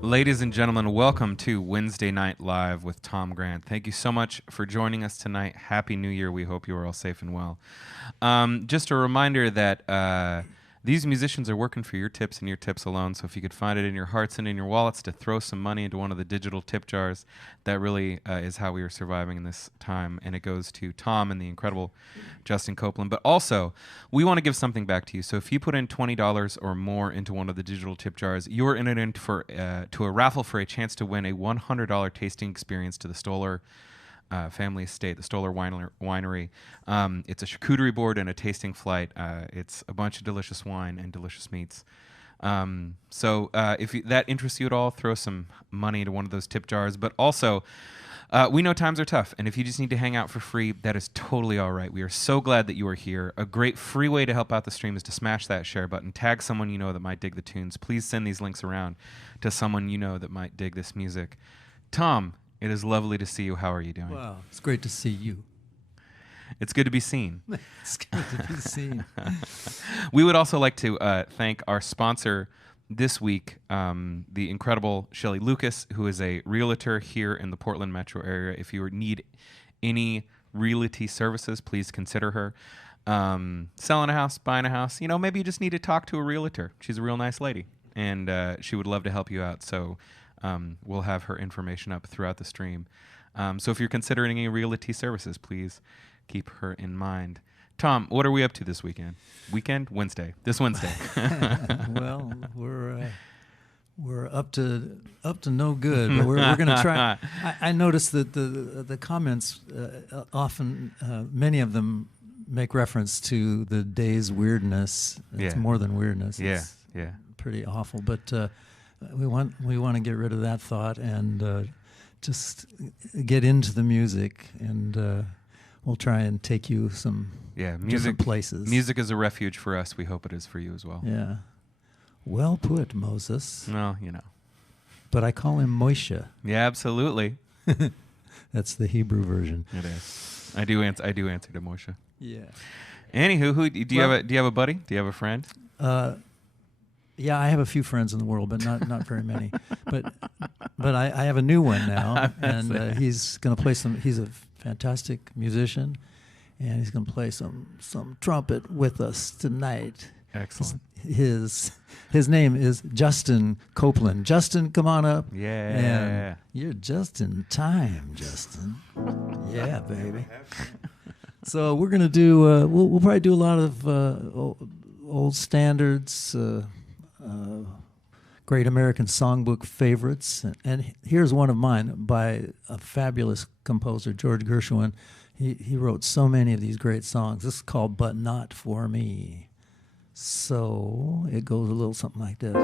Ladies and gentlemen, welcome to Wednesday Night Live with Tom Grant. Thank you so much for joining us tonight. Happy New Year. We hope you are all safe and well. Just a reminder that these musicians are working for your tips and your tips alone, so if you could find it in your hearts and in your wallets to throw some money into one of the digital tip jars, that really is how we are surviving in this time, and it goes to Tom and the incredible Justin Copeland. But also, we want to give something back to you, so if you put in $20 or more into one of the digital tip jars, you're in it for to a raffle for a chance to win a $100 tasting experience to the Stoller family estate, the Stoller Winery. It's a charcuterie board and a tasting flight. It's a bunch of delicious wine and delicious meats. So if that interests you at all, throw some money into one of those tip jars. But also, we know times are tough, and if you just need to hang out for free, that is totally all right. We are so glad that you are here. A great free way to help out the stream is to smash that share button, tag someone you know that might dig the tunes. Please send these links around to someone you know that might dig this music. Tom, it is lovely to see you. How are you doing? Wow, it's great to see you. It's good to be seen. It's good to be seen. We would also like to thank our sponsor this week, the incredible Shelley Lucas, who is a realtor here in the Portland metro area. If you need any realty services, please consider her. Selling a house, buying a house, maybe you just need to talk to a realtor. She's a real nice lady, and she would love to help you out. So we'll have her information up throughout the stream. So if you're considering any realty services, please keep her in mind. Tom, what are we up to this weekend? Wednesday. This Wednesday. Well, we're up to no good, but we're going to try. I noticed that the comments often, many of them make reference to the day's weirdness. It's more than weirdness. It's pretty awful, but. We want to get rid of that thought and just get into the music, and we'll try and take you some different places. Music is a refuge for us. We hope it is for you as well. Yeah. Well put, Moses. Well, But I call him Moshe. Yeah, absolutely. That's the Hebrew version. It is. I do answer to Moshe. Yeah. Anywho, do you have a buddy? Do you have a friend? Yeah, I have a few friends in the world, but not very many. But I have a new one now, and he's going to play some. He's a fantastic musician, and he's going to play some trumpet with us tonight. Excellent. His name is Justin Copeland. Justin, come on up. Yeah. And you're just in time, Justin. Yeah, baby. So we're going to do. We'll probably do a lot of old standards. Great American Songbook favorites, and here's one of mine by a fabulous composer, George Gershwin. He wrote so many of these great songs. This is called "But Not for Me." So it goes a little something like this.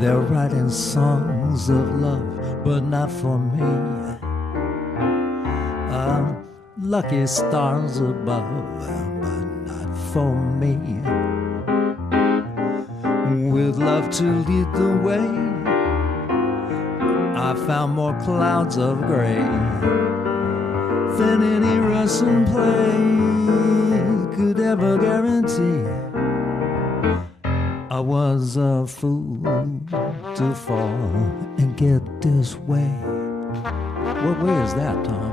They're writing songs of love, but not for me. Lucky stars above, but not for me. With love to lead the way, I found more clouds of gray than any Russian play could ever guarantee. I was a fool to fall and get this way. What way is that, Tom?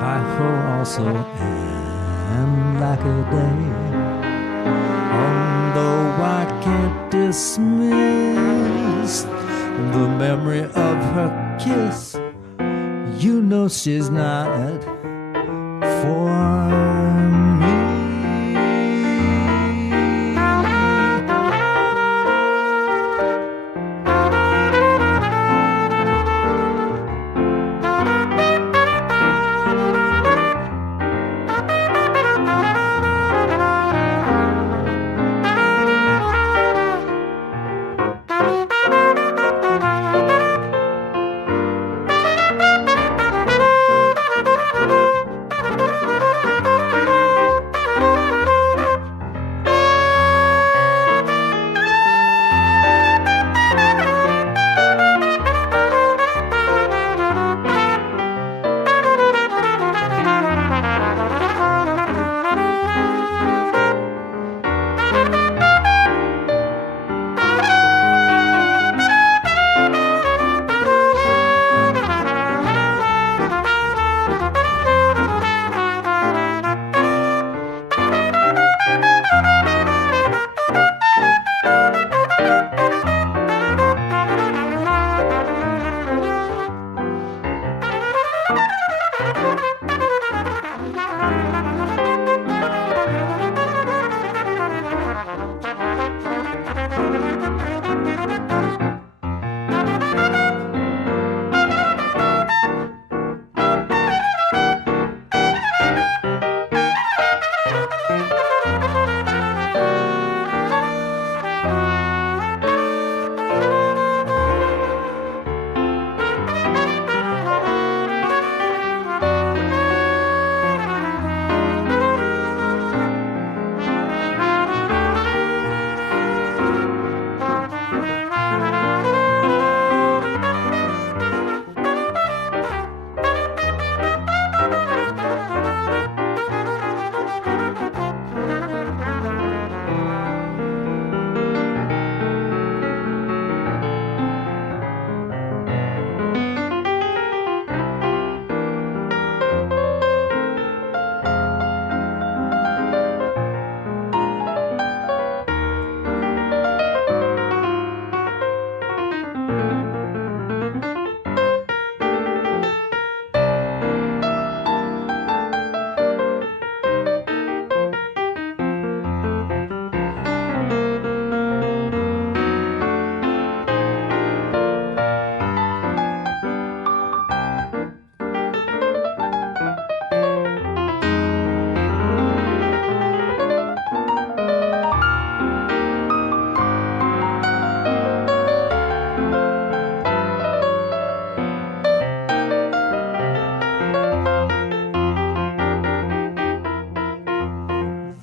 Hi-ho also, and like a day. Although I can't dismiss the memory of her kiss, you know she's not for me.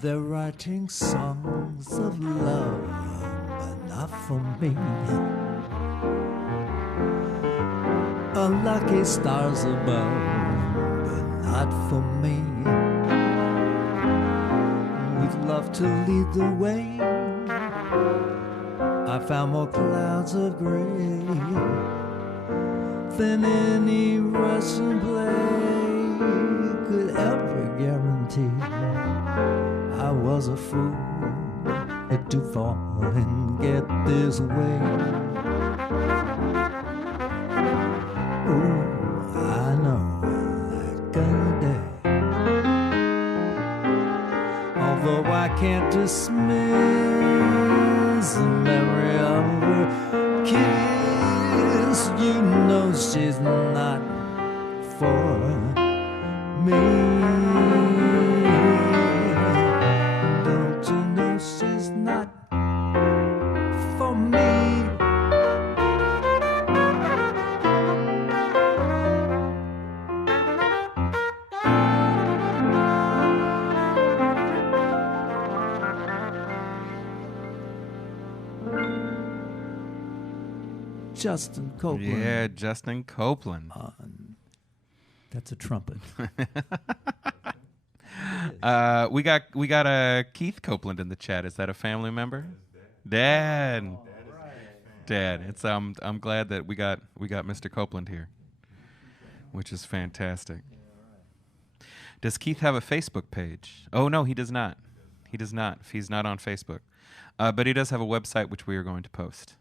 They're writing songs of love, but not for me. Unlucky stars above, but not for me. With love to lead the way, I found more clouds of gray than any Russian play could ever guarantee. I was a fool to fall and get this way. Oh, I know like a day. Although I can't dismiss the memory of her kiss, you know she's not for me. She's not for me. Justin Copeland. Yeah, Justin Copeland. That's a trumpet. We got Keith Copeland in the chat. Is that a family member? Dad. Dad. It's I'm glad that we got Mr. Copeland here, which is fantastic. Does Keith have a Facebook page? Oh no, he does not. He does not. He's not on Facebook, but he does have a website which we are going to post.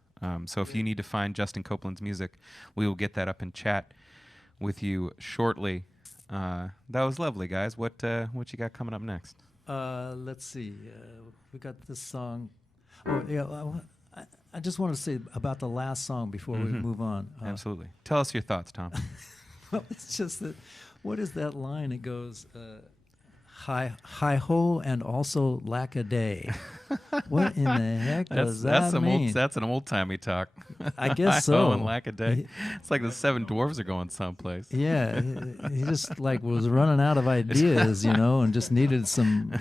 So if you need to find Justin Copeland's music, we will get that up in chat with you shortly. That was lovely, guys. What you got coming up next? Let's see. We got this song. Oh yeah. I just want to say about the last song before we move on. Absolutely. Tell us your thoughts, Tom. Well, it's just that. What is that line? It goes, hi ho, and also lack a day. What in the heck does that mean? That's an old timey talk. I guess so. And lack a day. It's like the Seven Dwarfs are going someplace. Yeah, he just like was running out of ideas, and just needed some.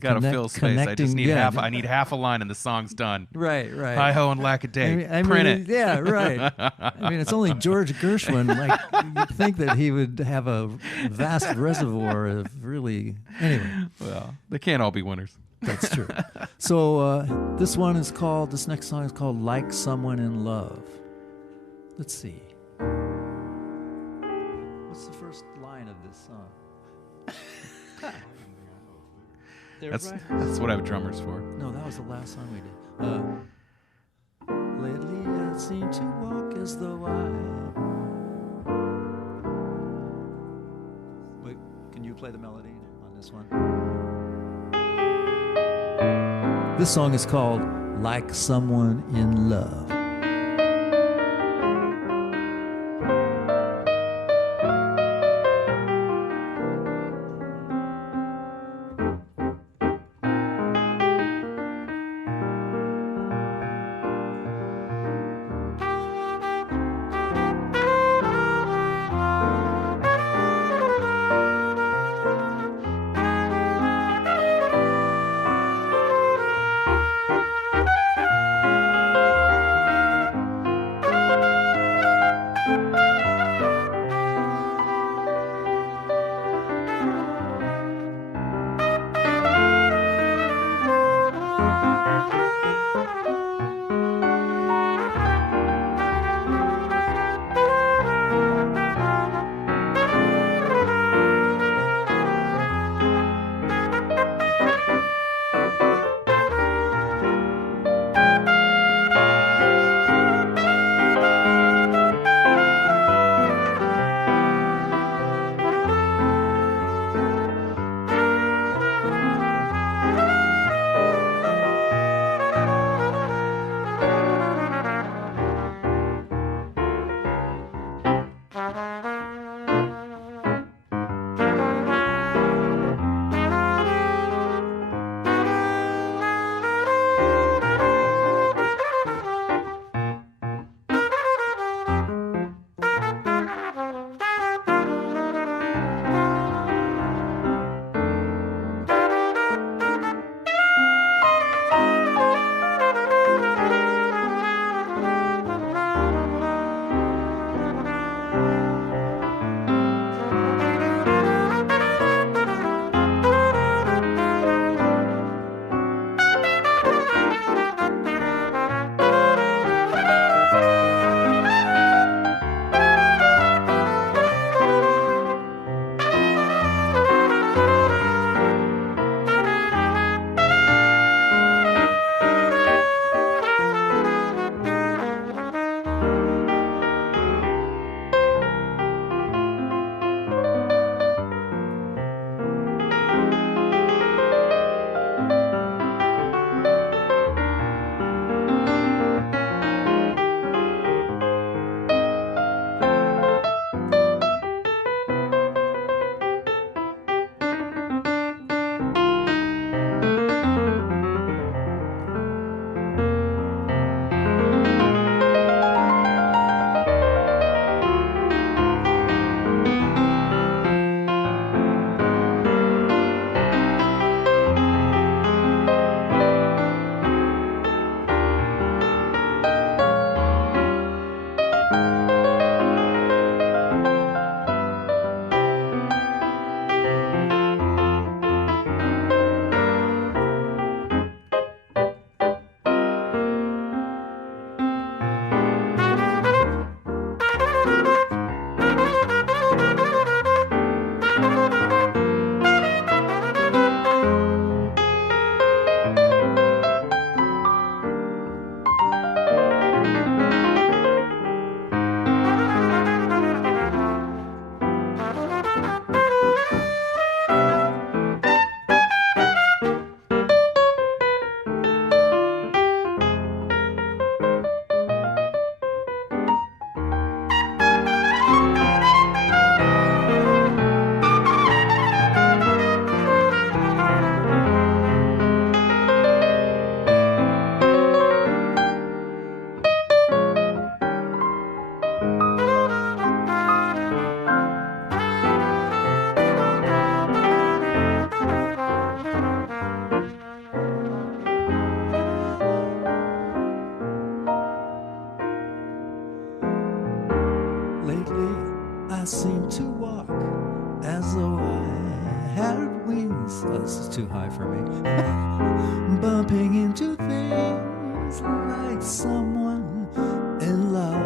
Got to fill space. I just need I need half a line, and the song's done. Right. Hi ho and lack a day. Print it. Yeah, right. I mean, it's only George Gershwin. Like you'd think that he would have a vast reservoir of really. Anyway, well, they can't all be winners. That's true. So this next song is called Like Someone in Love. Let's see. What's the first line of this song? That's what I have drummers for. No, that was the last song we did. Lately I seem to walk as though Wait, can you play the melody on this one? This song is called Like Someone in Love. I seem to walk as though I had wings. Oh, this is too high for me. Bumping into things like someone in love.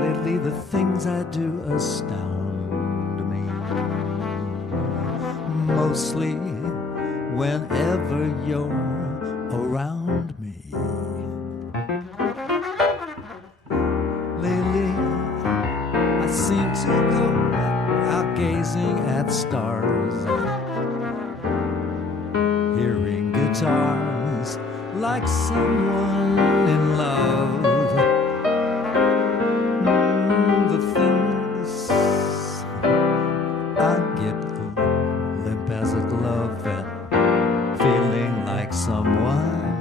Lately the things I do astound me. Mostly whenever you're around me. Lately I seem to go out gazing at stars, hearing guitars like someone in love. The things I get limp as a glove at feeling like someone,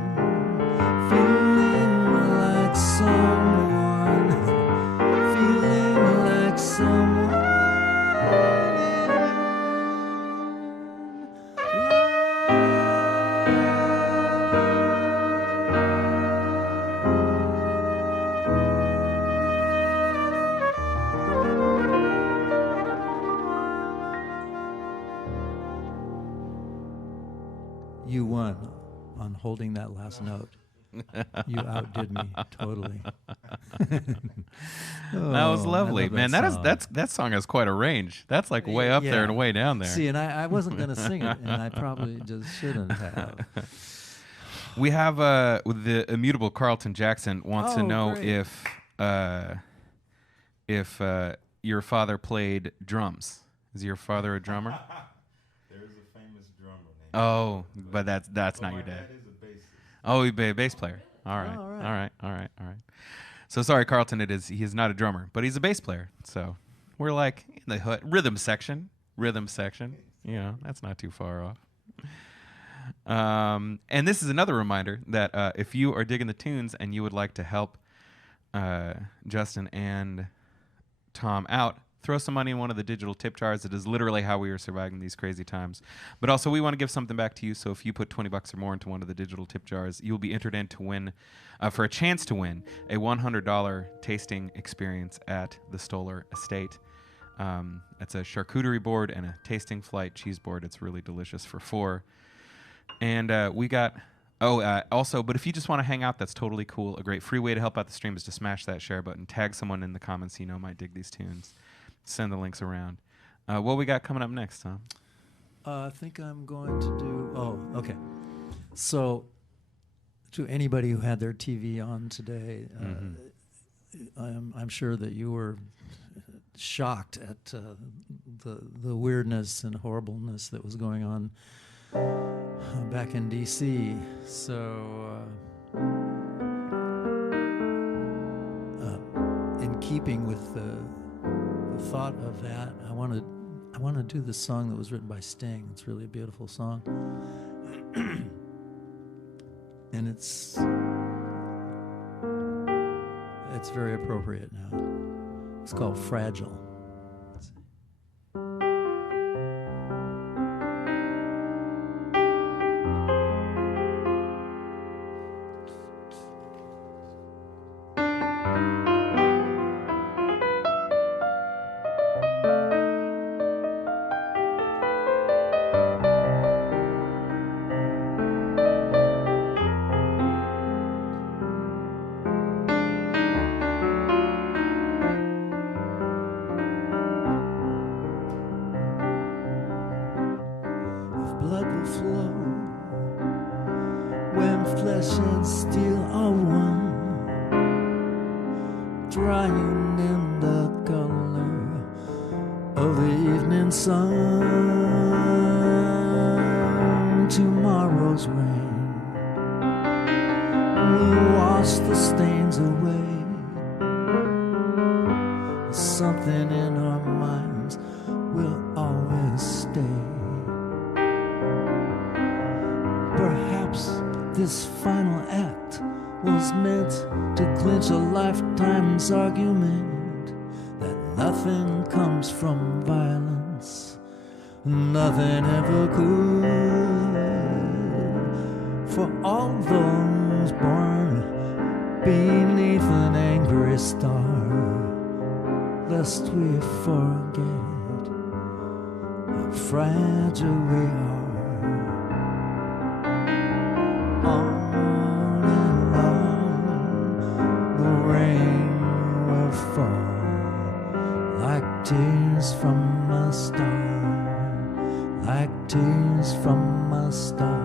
feeling like someone, feeling like someone. You won on holding that last note. You outdid me totally. That was lovely, man. That song has quite a range. That's like way up there and way down there. See, and I wasn't going to sing it, and I probably just shouldn't have. We have the immutable Carlton Jackson wants to know great. if your father played drums. Is your father a drummer? There's a famous drummer named. Oh, but that's not your dad. Dad is a bassist. Oh, he's a bass player. All right. All right. So sorry, Carlton. He is not a drummer, but he's a bass player. So we're like in the rhythm section. You know, that's not too far off. And this is another reminder that if you are digging the tunes and you would like to help Justin and Tom out, throw some money in one of the digital tip jars. It is literally how we are surviving these crazy times. But also, we want to give something back to you. So if you put $20 or more into one of the digital tip jars, you'll be entered in to win, for a chance to win, a $100 tasting experience at the Stoller Estate. It's a charcuterie board and a tasting flight cheese board. It's really delicious for four. And we got... also, but if you just want to hang out, that's totally cool. A great free way to help out the stream is to smash that share button, tag someone in the comments you know might dig these tunes, send the links around. What we got coming up next, Tom? I think I'm going to do... Oh, okay. So, to anybody who had their TV on today, I'm sure that you were shocked at the weirdness and horribleness that was going on back in D.C. So, in keeping with the thought of that, I want to do this song that was written by Sting. It's really a beautiful song, and it's very appropriate now. It's called "Fragile." Blood will flow when flesh and steel are one, drying in the color of the evening sun. Tomorrow's rain will wash the stains away. Something in our minds will always stay. Perhaps this final act was meant to clinch a lifetime's argument that nothing comes from violence, nothing ever could. For all those born beneath an angry star, lest we forget how fragile we are. On and on, the rain will fall like tears from a star, like tears from a star.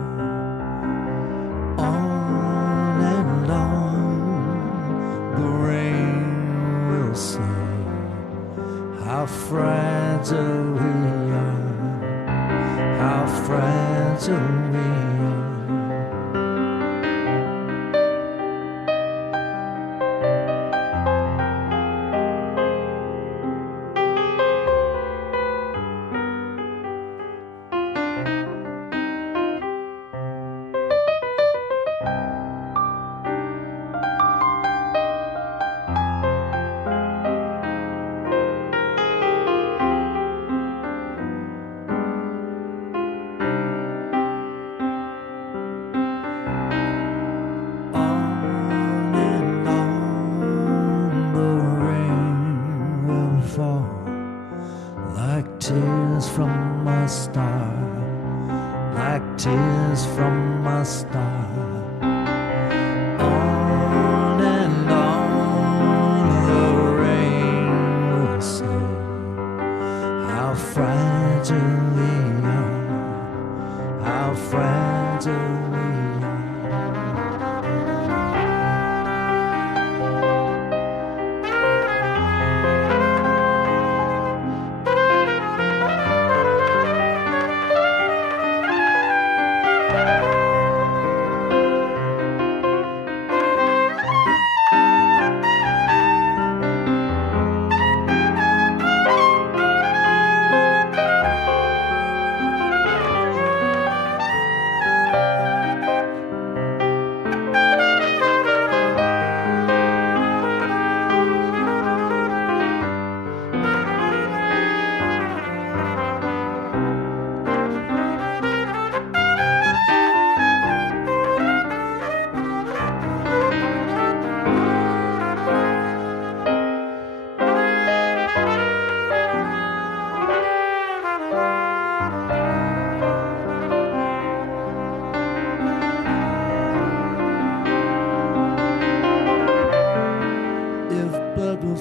On and on, the rain will say how fragile we are, how fragile we are. Tears from a star, like tears from a star. On and on, the rain will say how fragile we are, how fragile we are.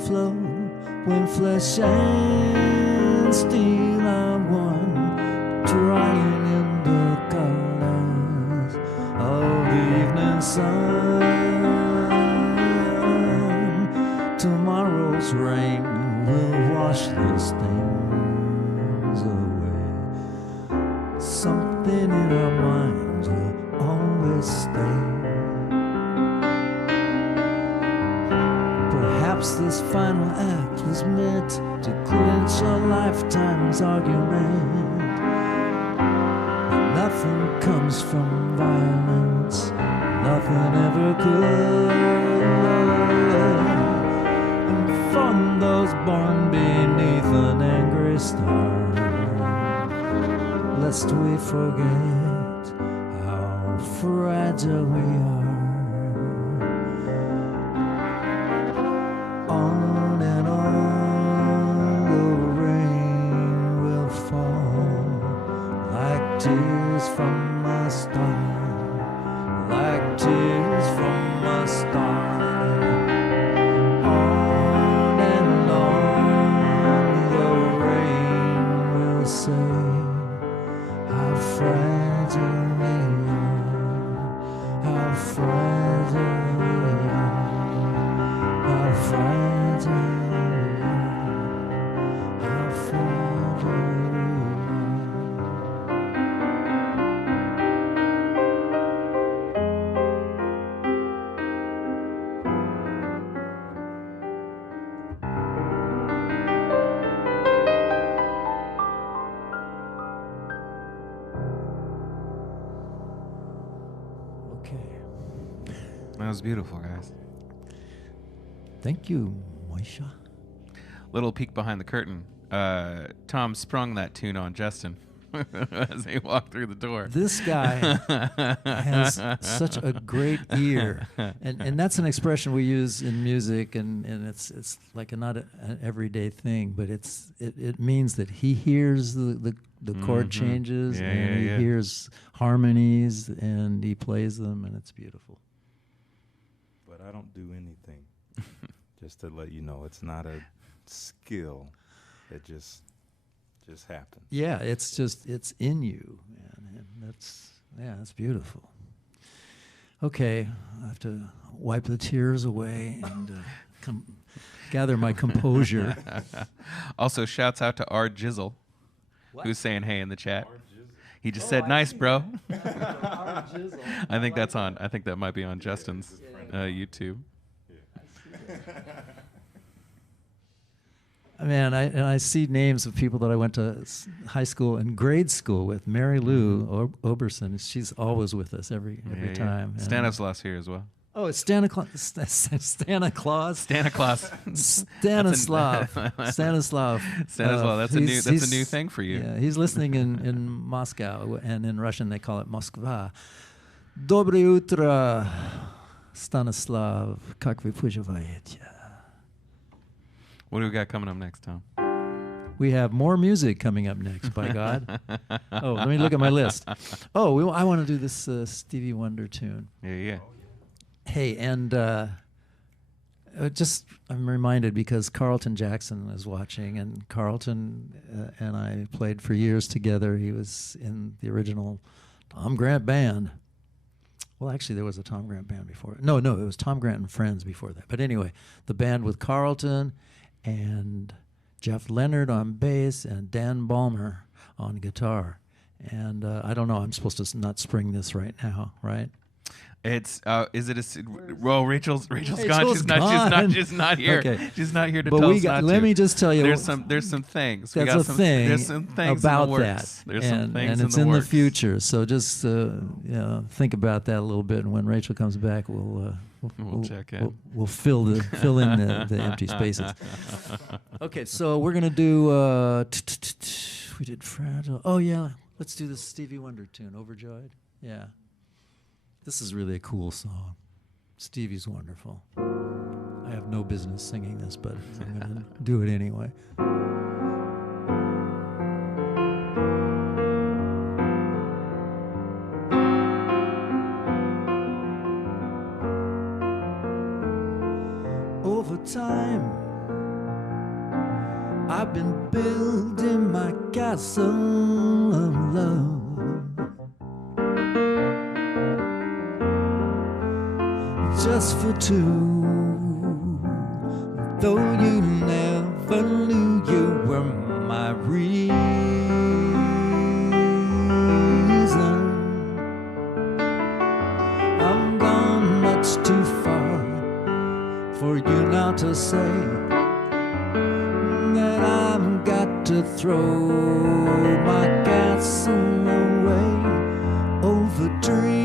Flow when flesh and steel are one, drying in the colors of the evening sun. Tomorrow's rain will wash these things away. Something in our minds will always stay. Perhaps this final act was meant to clinch a lifetime's argument. But nothing comes from violence, nothing ever could. And from those born beneath an angry star, lest we forget how fragile we are. On and on, the rain will fall like tears from a star, like tears from a star. On and on, the rain will say how fragile we are, how fragile we are. How fragile we are, how fragile we are. Okay. That was beautiful, guys. Thank you, Moisha. Little peek behind the curtain. Tom sprung that tune on Justin. as they walk through the door. This guy has such a great ear, and that's an expression we use in music, and it's like not an everyday thing, but it means that he hears the chord changes, and he hears harmonies, and he plays them, and it's beautiful. But I don't do anything. Just to let you know, it's not a skill. It just happens. Yeah, it's in you, man, and that's beautiful. Okay, I have to wipe the tears away and gather my composure. Also, shouts out to R Jizzle, who's saying hey in the chat. He just said, "Nice, bro." I think that's on. I think that might be on Justin's YouTube. Man, I see names of people that I went to high school and grade school with. Mary Lou Oberson, she's always with us every time. Yeah. Stanislaus here as well. Oh, it's Stanislaus. Stanislaus. Stanislaus. Stanislav. Stanislav. That's a new thing for you. Yeah, he's listening in Moscow, and in Russian they call it Moskva. Доброе утро, Stanislav. Как вы поживаете? What do we got coming up next, Tom? We have more music coming up next, by God. Oh, let me look at my list. Oh, I want to do this Stevie Wonder tune. Yeah. Hey, and I'm reminded because Carlton Jackson is watching, and Carlton and I played for years together. He was in the original Tom Grant Band. Well, actually, there was a Tom Grant Band before. No, it was Tom Grant and Friends before that. But anyway, the band with Carlton and Jeff Leonard on bass and Dan Ballmer on guitar. And I don't know, I'm supposed to not spring this right now, right? It's is it a well? Rachel's gone. She's not here. Okay. She's not here to but tell we us got, not let to. me just tell you. There's some things. That's a thing. There's some things about in the works. that. There's some things and it's in in the works. future. So just think about that a little bit. And when Rachel comes back, we'll check in. We'll fill in the empty spaces. Okay, so we're gonna do. We did Fragile. Oh yeah, let's do this Stevie Wonder tune, Overjoyed. Yeah. This is really a cool song. Stevie's wonderful. I have no business singing this, but I'm going to do it anyway. Over time, I've been building my castle of love. Just for two, though you never knew you were my reason. I've gone much too far for you now to say that I've got to throw my castle away over dreams.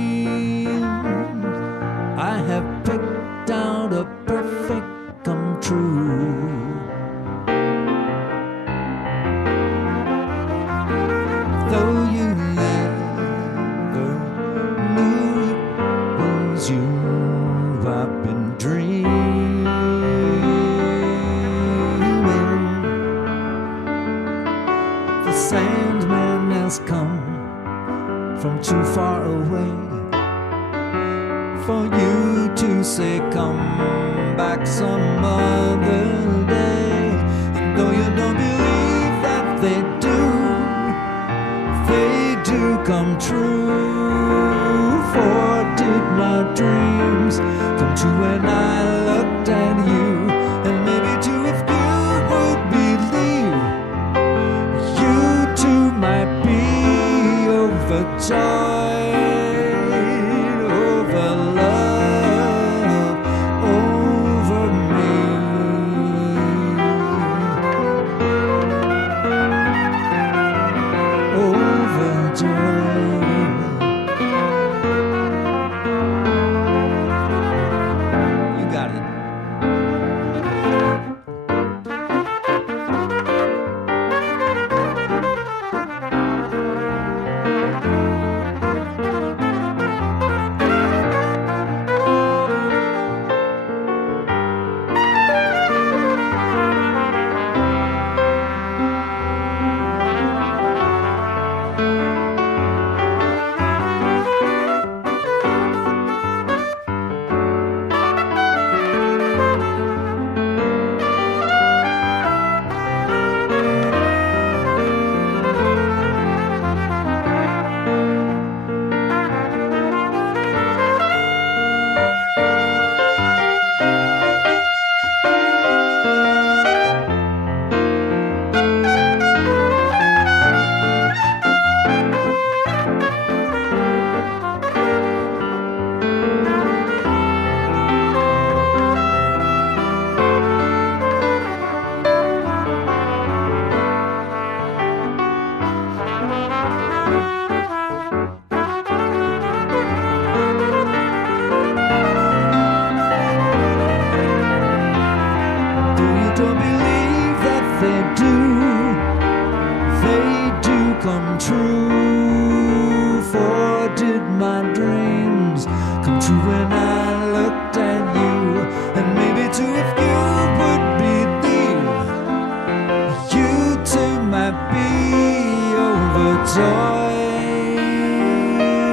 I have picked out a perfect come true. Though you never knew it was you, I've been dreaming. The Sandman has come from too far away for you to say come back some other day. And though you don't believe that they do come true. For did my dreams come true when I looked at you? And maybe too if you would believe, you too might be overjoyed. You got it. come true when I looked at you, and maybe too if you would believe, you too might be overjoyed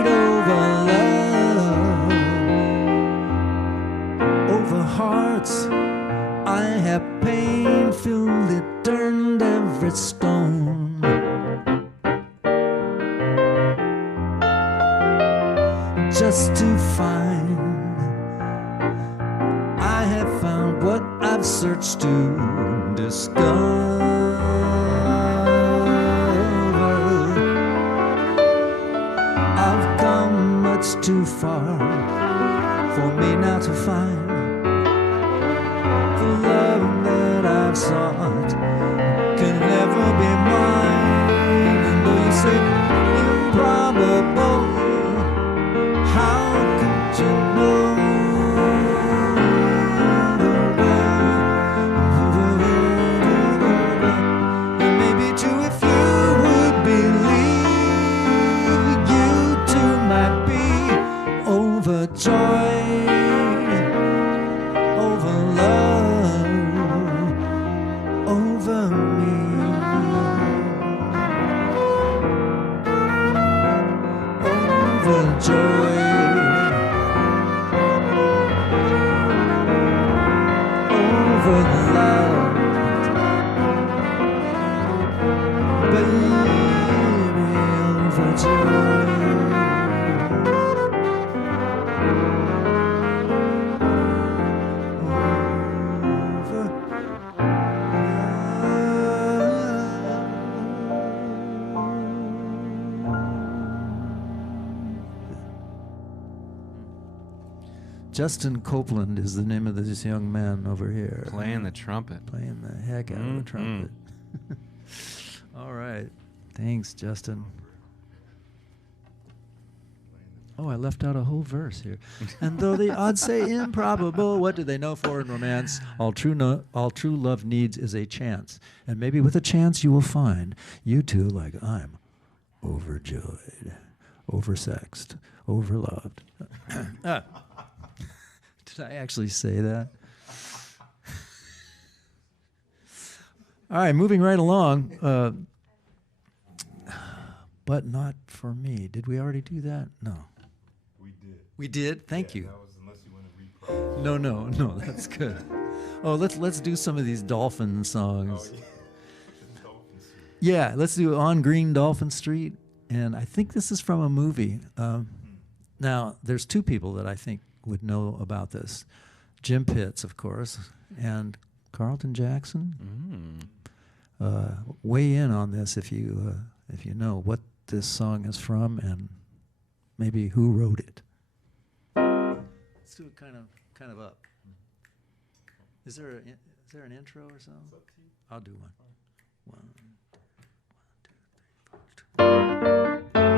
over love, over hearts I have painfully turned every stone. Just to find I have found what I've searched to discover. I've come much too far for me now to find the love that I've sought can never be mine. And though you say improbable, how could you know the way? And maybe too if you would believe, you too might be overjoyed over love, over me. Overjoyed over love, baby, overjoyed. Justin Copeland is the name of this young man over here. Playing the trumpet. Playing the heck out of the trumpet. All right. Thanks, Justin. Oh, I left out a whole verse here. And though the odds say improbable, what do they know for in romance? All true love needs is a chance. And maybe with a chance you will find you too, like I'm, overjoyed, oversexed, overloved. Did I actually say that? All right, moving right along. But not for me. Did we already do that? No. We did. We did? Thank you. That was unless you want to reprise. No, that's good. Oh, let's do some of these dolphin songs. Oh, yeah. Dolphin Street. Yeah, let's do On Green Dolphin Street. And I think this is from a movie. Now, there's two people that I think would know about this. Jim Pitts, of course, and Carlton Jackson. Weigh in on this if you know what this song is from and maybe who wrote it. Let's do it kind of up. Is there an intro or something? I'll do one. One, two, 3, 4.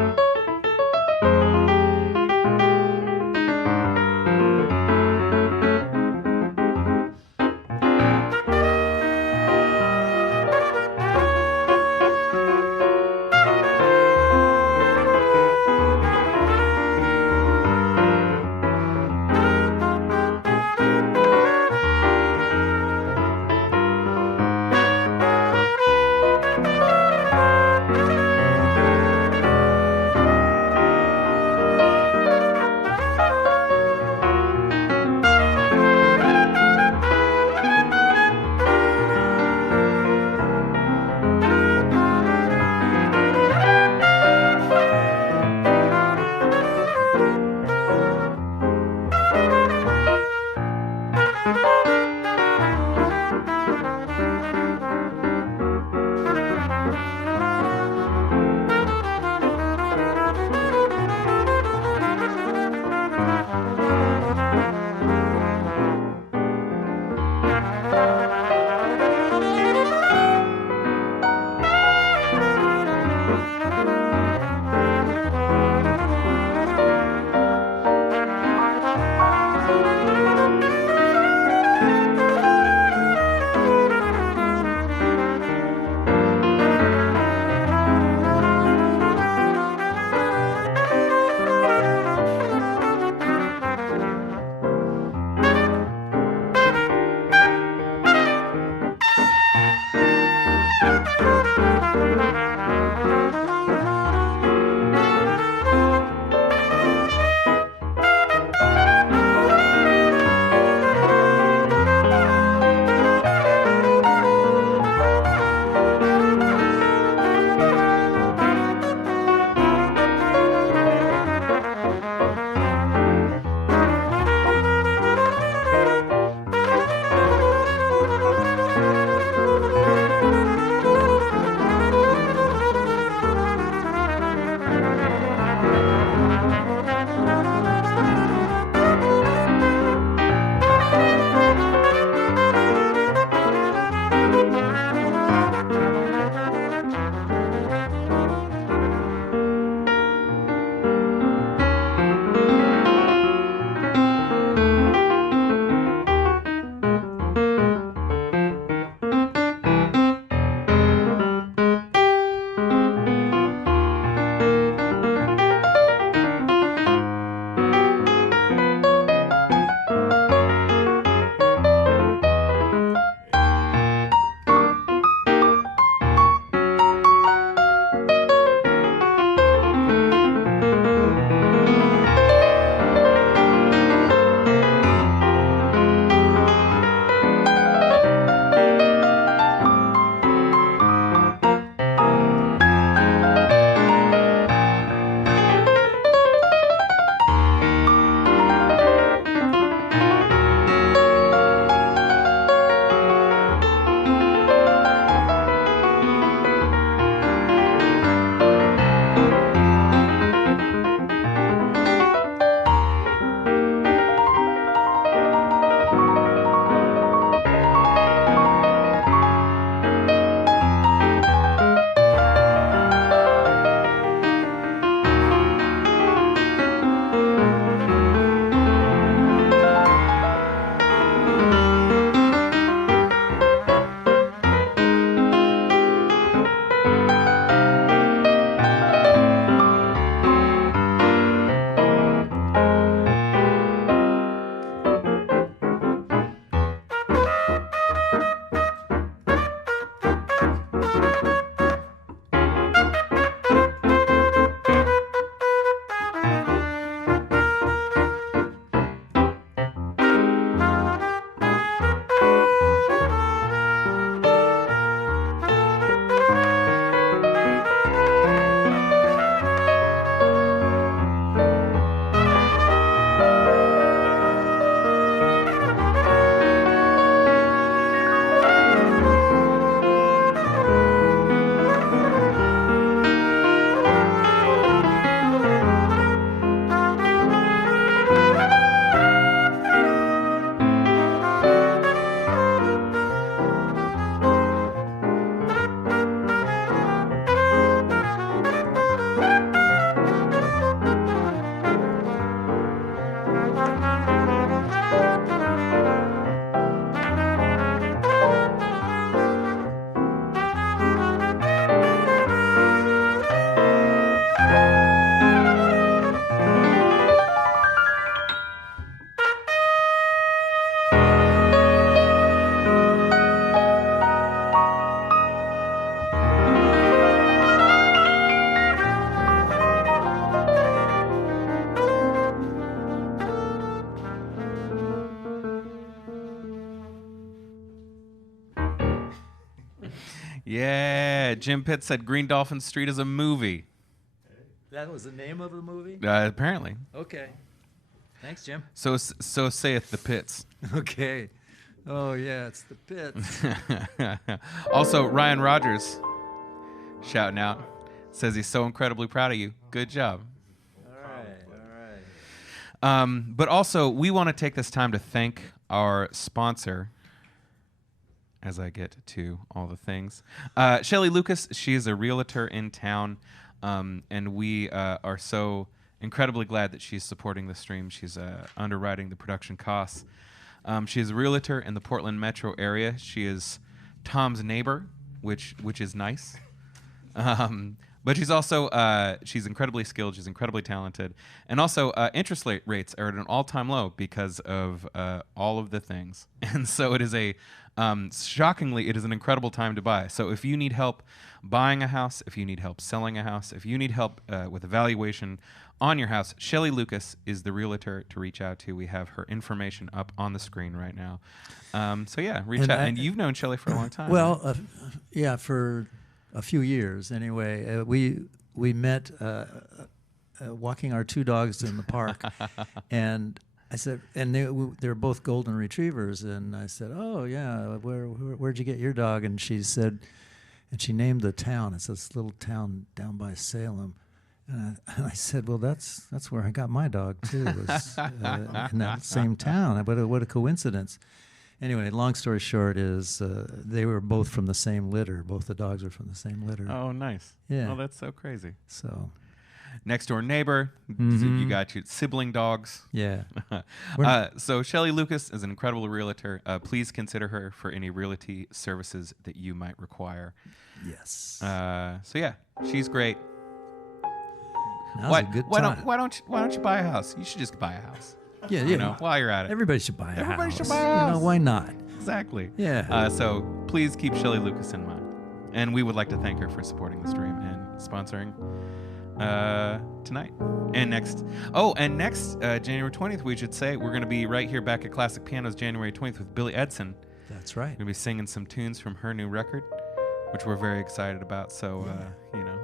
Yeah, Jim Pitt said Green Dolphin Street is a movie. That was the name of the movie? Apparently. Okay. Thanks, Jim. So saith the Pitts. Okay. Oh, yeah, it's the Pits. Also, Ryan Rogers, shouting out, says he's so incredibly proud of you. Good job. All right. But also, we want to take this time to thank our sponsor, as I get to all the things. Shelly Lucas, she is a realtor in town, and we are so incredibly glad that she's supporting the stream. She's underwriting the production costs. She is a realtor in the Portland metro area. She is Tom's neighbor, which is nice. But she's also she's incredibly skilled. She's incredibly talented, and also interest rates are at an all-time low because of all of the things. And so it is shockingly, it is an incredible time to buy. So if you need help buying a house, if you need help selling a house, if you need help with evaluation on your house, Shelly Lucas is the realtor to reach out to. We have her information up on the screen right now. So yeah, reach out. And you've known Shelly for a long time. Well, right? Yeah, for a few years anyway. We met walking our two dogs in the park, and I said, and they're both golden retrievers, and I said, oh yeah, where'd you get your dog? And she said, and she named the town. It's this little town down by Salem. And I said, well, that's where I got my dog too. It was in that same town. What a coincidence. Anyway, long story short is they were both from the same litter. Both the dogs were from the same litter. Oh, nice. Yeah. Oh, that's so crazy. So, next door neighbor. You got your sibling dogs. Yeah. So Shelly Lucas is an incredible realtor. Please consider her for any realty services that you might require. Yes. So yeah, she's great. Now's a good time. Why don't you buy a house? You should just buy a house. Yeah, you know, while you're at it. Everybody should buy a house. Everybody should buy a house. You know, why not? Exactly. Yeah. So please keep Shelly Lucas in mind. And we would like to thank her for supporting the stream and sponsoring tonight and next. Oh, and next January 20th, we should say, we're going to be right here back at Classic Pianos January 20th with Billy Edson. That's right. We're going to be singing some tunes from her new record, which we're very excited about. So, you know,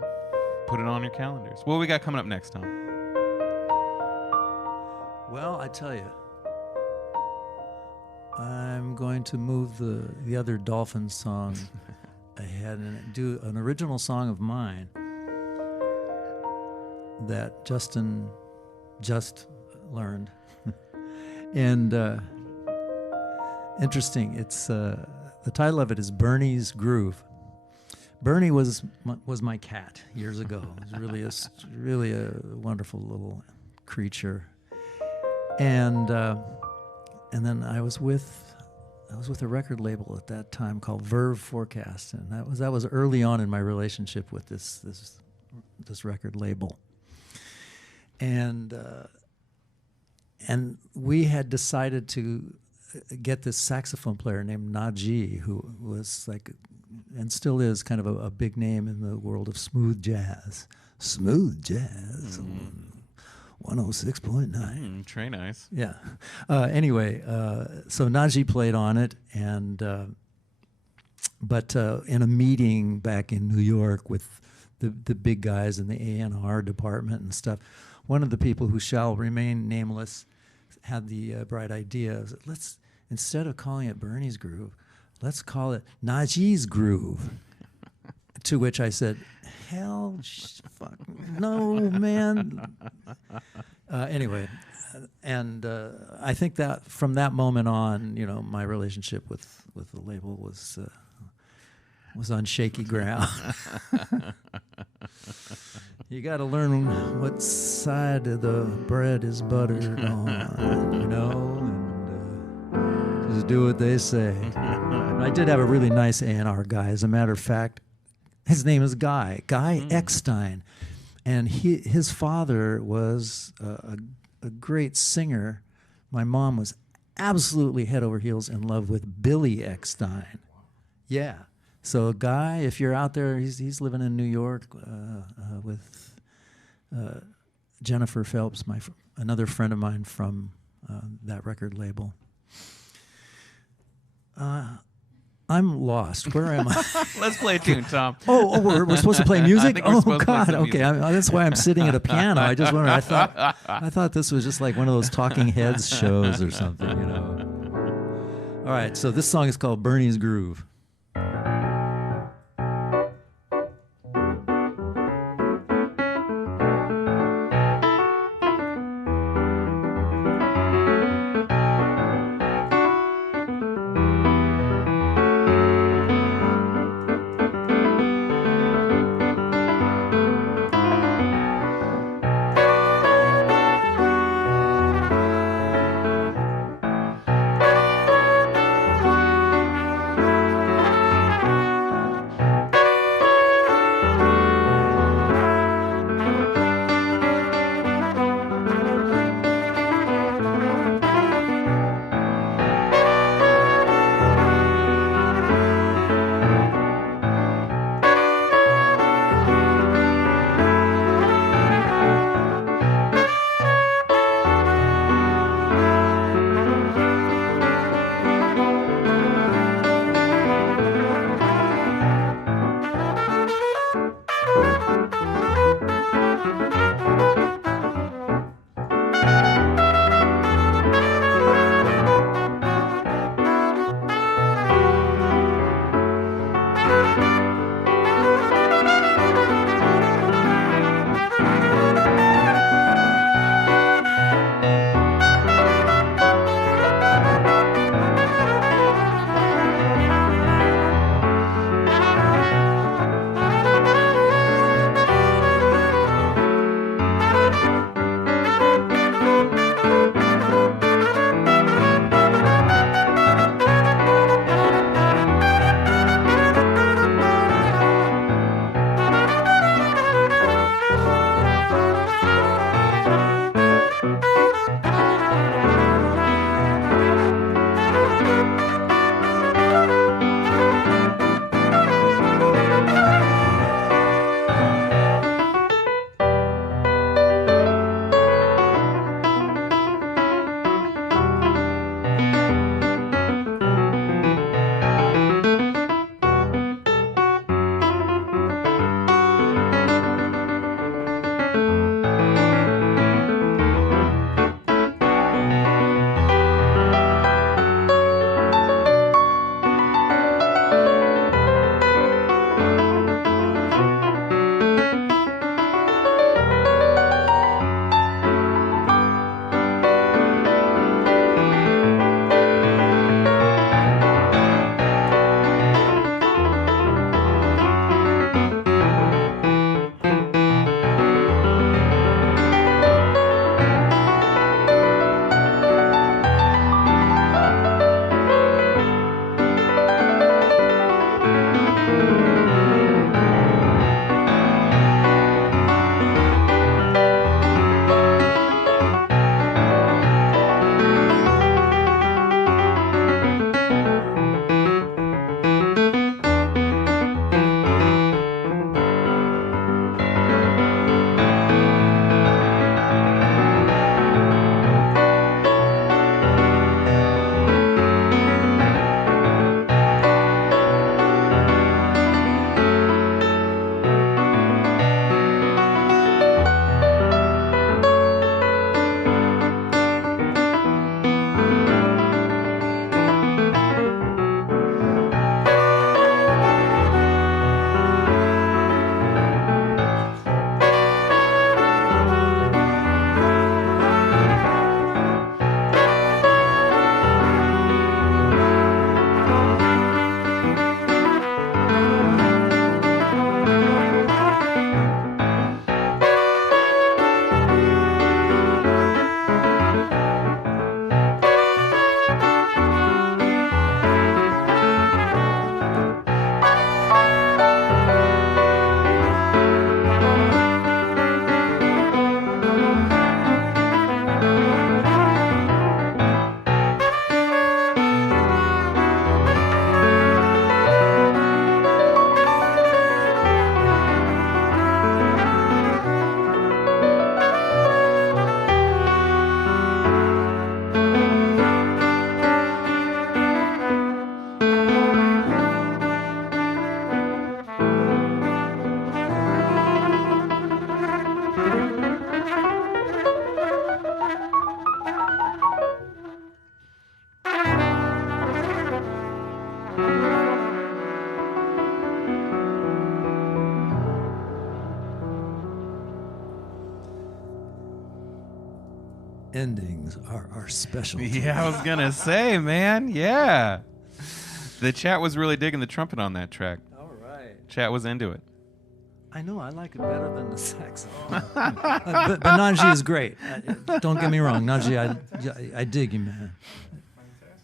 put it on your calendars. What we got coming up next, Tom? Well, I tell you, I'm going to move the other Dolphin song ahead and do an original song of mine that Justin just learned. And interesting, it's the title of it is Bernie's Groove. Bernie was my cat years ago. It was really a wonderful little creature. And then I was with a record label at that time called Verve Forecast, and that was early on in my relationship with this record label. And we had decided to get this saxophone player named Najee, who was like, and still is, kind of a big name in the world of smooth jazz. Smooth jazz. 106.9. Très nice. Yeah. Anyway, so Najee played on it, and but in a meeting back in New York with the big guys in the A&R department and stuff, one of the people who shall remain nameless had the bright idea of, let's, instead of calling it Bernie's Groove, let's call it Najee's Groove. To which I said, hell, fuck, no, man. Anyway, and I think that from that moment on, you know, my relationship with the label was on shaky ground. You got to learn what side of the bread is buttered on. to do what they say. I did have a really nice A&R guy. As a matter of fact, his name is Guy Eckstein. And his father was a great singer. My mom was absolutely head over heels in love with Billy Eckstein. Yeah. So Guy, if you're out there, he's living in New York with Jennifer Phelps, another friend of mine from that record label. I'm lost. Where am I? Let's play a tune, Tom. We're supposed to play music? I think we're supposed to play God. some Okay, music. that's why I'm sitting at a piano. I just wondered. I thought this was just like one of those Talking Heads shows or something, you know. All right, so this song is called Bernie's Groove. endings are our specialty. Yeah, I was gonna say, man. Yeah, the chat was really digging the trumpet on that track. All right. Chat was into it. I know, I like it better than the saxophone. But Najee is great. Don't get me wrong, Najee, I dig you, man.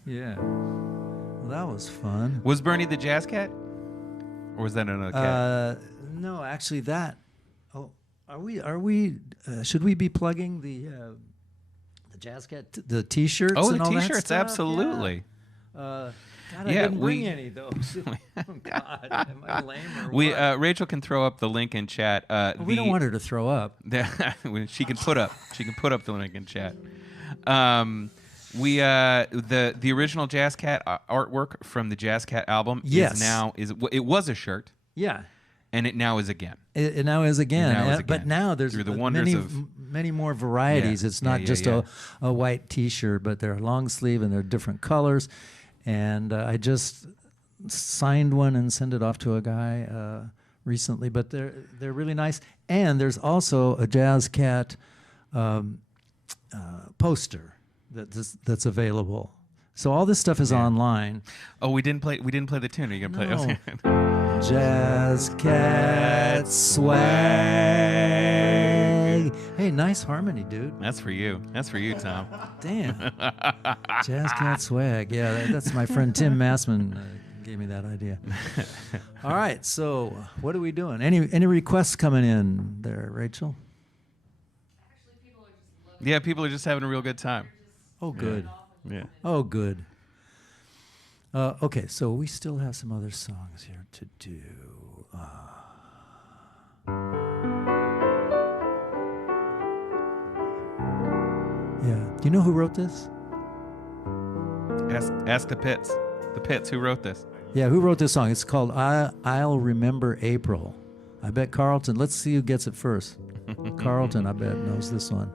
Yeah. Well, that was fun. Was Bernie the jazz cat, or was that another cat? No, actually, that. Oh, are we? Should we be plugging the Jazz Cat, the T-shirts? Oh, and the all that T-shirts, stuff? absolutely. Yeah. God, I Yeah, didn't bring any though. Oh God, am I lame or what? Rachel can throw up the link in chat. We don't want her to throw up. She can put up the link in chat. The original Jazz Cat artwork from the Jazz Cat album it was a shirt. Yeah. And it now is again. It now is again. But now there's Through the wonders many more varieties. Yeah. It's not just a white T-shirt, but they're long sleeve and they're different colors. And I just signed one and sent it off to a guy recently. But they're really nice. And there's also a Jazz Cat poster that's available. So all this stuff is online. Oh, we didn't play the tune. Are you gonna play it? Jazz Cat Swag. Hey, nice harmony, dude. That's for you. That's for you, Tom. Damn. Jazz Cat Swag. Yeah, that's my friend Tim Massman gave me that idea. All right, so what are we doing? Any requests coming in there, Rachel? Yeah, people are just having a real good time. Oh, good. Yeah. Oh, good. Okay, so we still have some other songs here to do. Yeah. Do you know who wrote this? Ask the Pits. The Pits, who wrote this? Yeah, who wrote this song? It's called I'll Remember April. I bet Carlton, let's see who gets it first. Carlton, I bet, knows this one.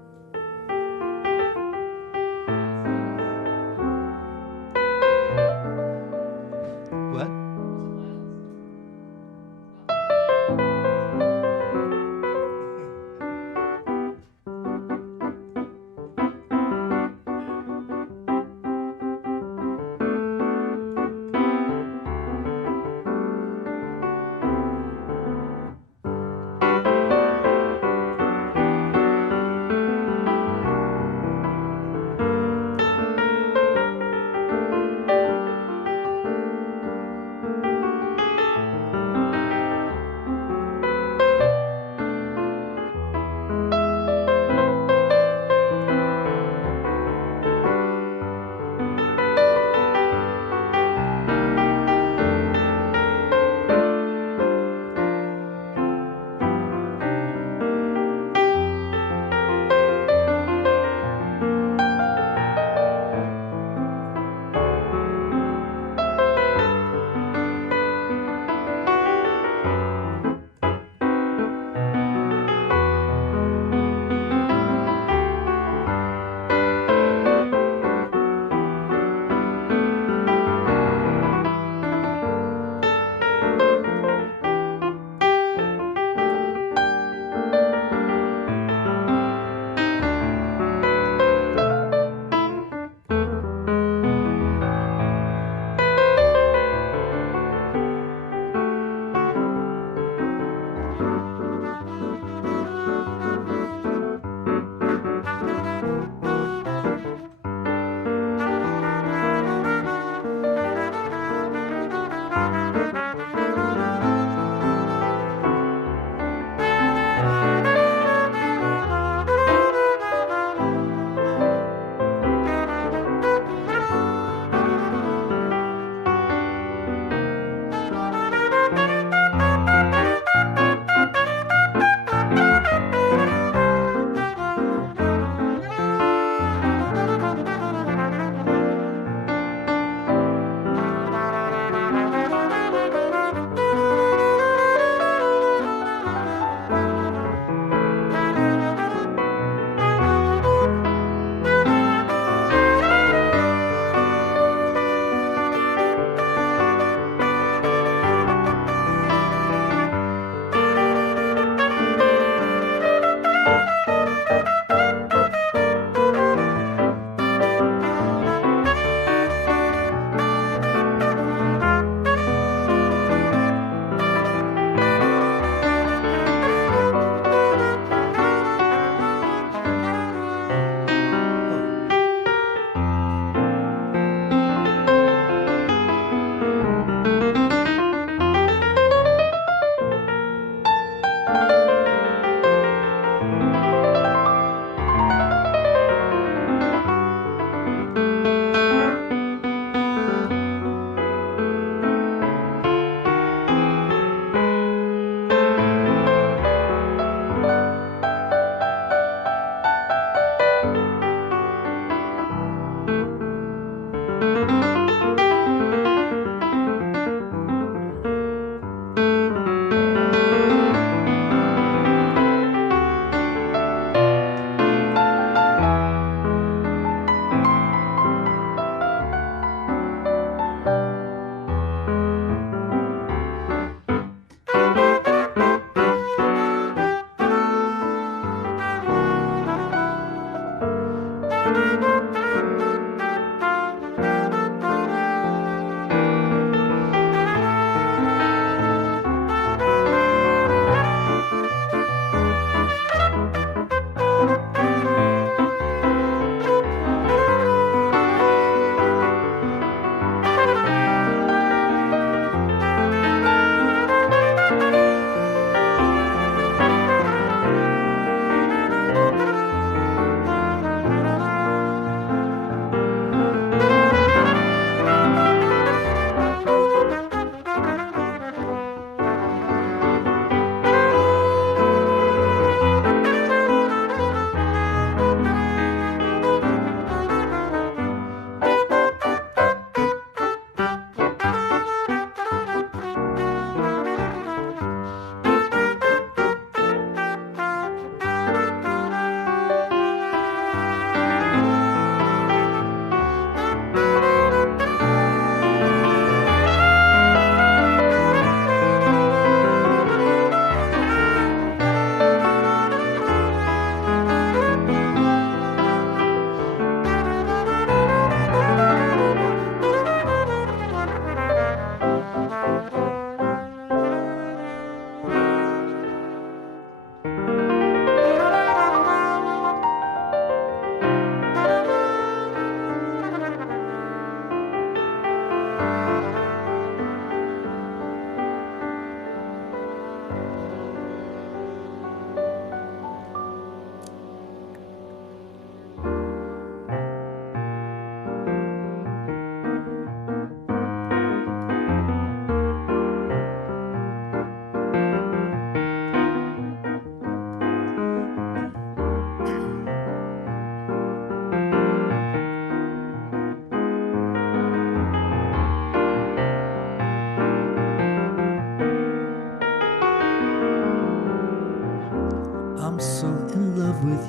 What?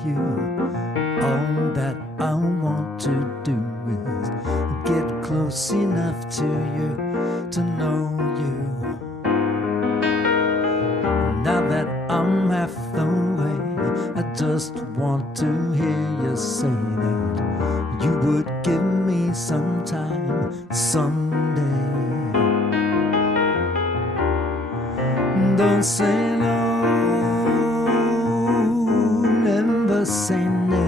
you. All that I want to do is get close enough to you to know you. Now that I'm half the way, I just want to hear you say that you would give me some time someday. Don't say no, never say never.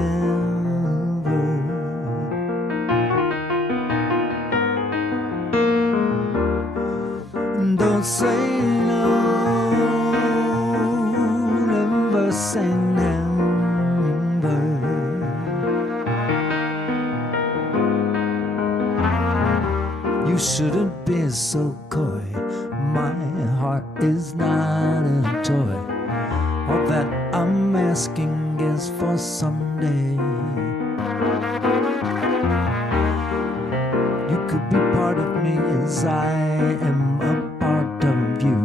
Don't say no, never say never. You shouldn't be so coy. My heart is not a toy. All that I'm asking is for someday. You could be part of me as I am a part of you.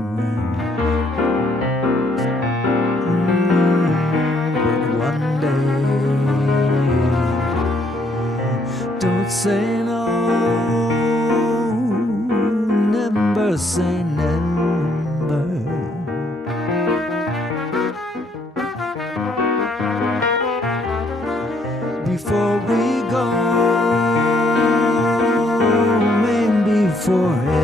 But one day, don't say no, never say never. Before we go, maybe forever.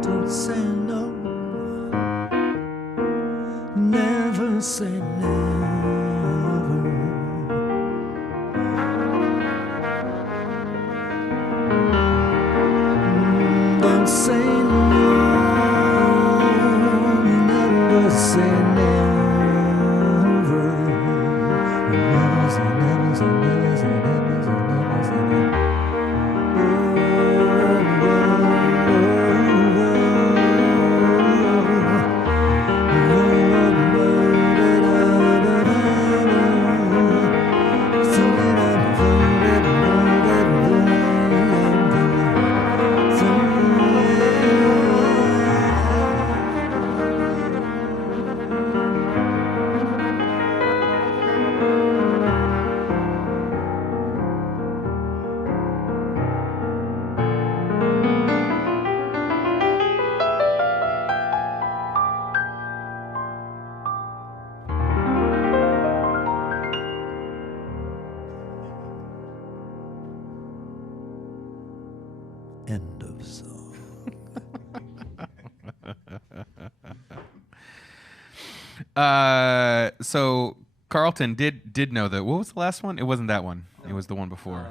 Don't say no, never say never. Don't say no, never say never. Never say, never say, never say, never say, never say, never. So Carlton did know that. What was the last one? It wasn't that one. It was the one before.